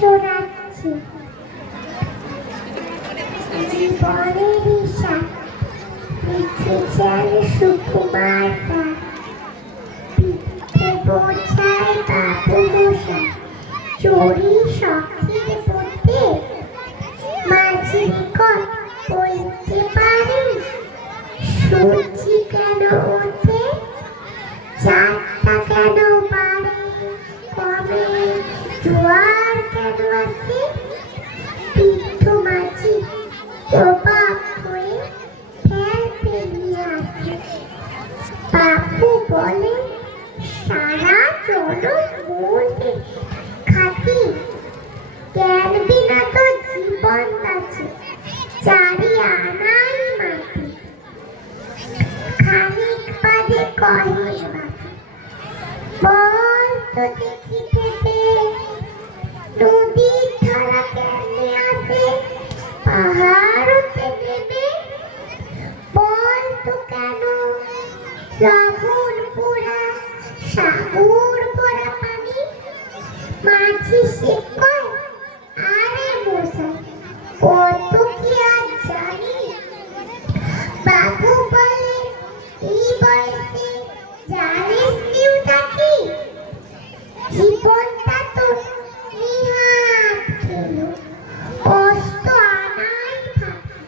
শোনাচ্ছি জীবনের ঈশা লিখেছেন সুকুমার রায়, পিঠে বোঝায় বাবু মশাই চড়ি শখের পথে, মাঝির কর বলতে পারিস সূর্যি কেন ওঠে, চাঁদটা কেন বাড়ে কমে, জোয়ার কেন আসে, বৃদ্ধ মাঝি অবাক হয়ে ফের পেরিয়ে আসে। বাবু বলে সারা চলো মনে খাটি, জ্ঞান বিনা তো জীবন আছে চারি আনাই মাটি। খানিক বাদে কহে বল তো দেখি ভেবে, নদীর ধারা কেমনে আসে পাহাড়তে নেমে, বল তো কেন লবণ পোড়া সাগর ভরা পানি, মাঝি সে কয় আরে মশাই কত কি আর জানি। বাবু বলে এই বয়সে জানিস নিউটা কি, জীবনটা তো নিহাত খেলো কষ্ট আনাই থাকি।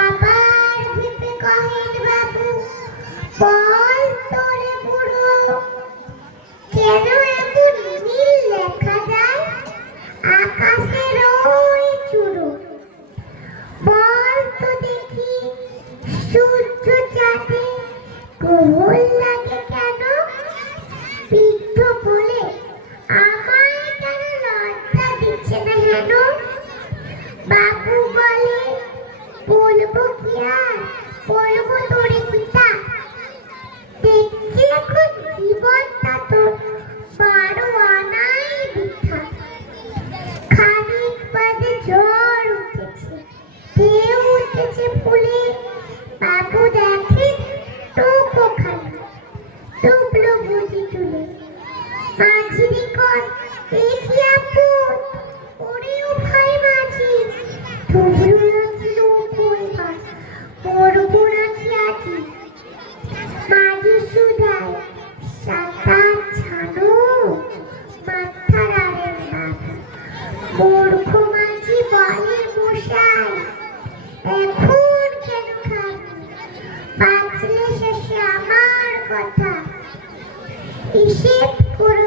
আবার ভেবে কহেন বাবু বল তোরে বুড়ো কেন এমন নীল লেখা যায় আকাশের ওই চূড়ো, বল তো দেখি সূর্য চাঁদে গ্রহণ লাগে কেন, বৃদ্ধ বলে আমায় কেন লজ্জা দিচ্ছে না হেন। বাবু বলে বলবো কি আর বলবো তোরে পিতা, দেখছি এখন জীবনটা তোর বারো আনাই বৃথা। খানিক বাদে ঝড় উঠেছে ঢেউ উঠেছে ফুলে, বাবু দেখে টোপো খানা ডুবলো বুঝি তুলে। মাঝির কর দেখি আপন ওরেও ভাই মাঝি, ডুবলো নাকি নৌকোয় বাস মরবো নাকি আজি। মাঝি শুধায় সাঁতার ছানো মাথার আরের বাপ, মূর্খ মাঝি বলে মশাই এখন কেন খাবি, বাঁচলে শেষে আমার কথা হিসেব করে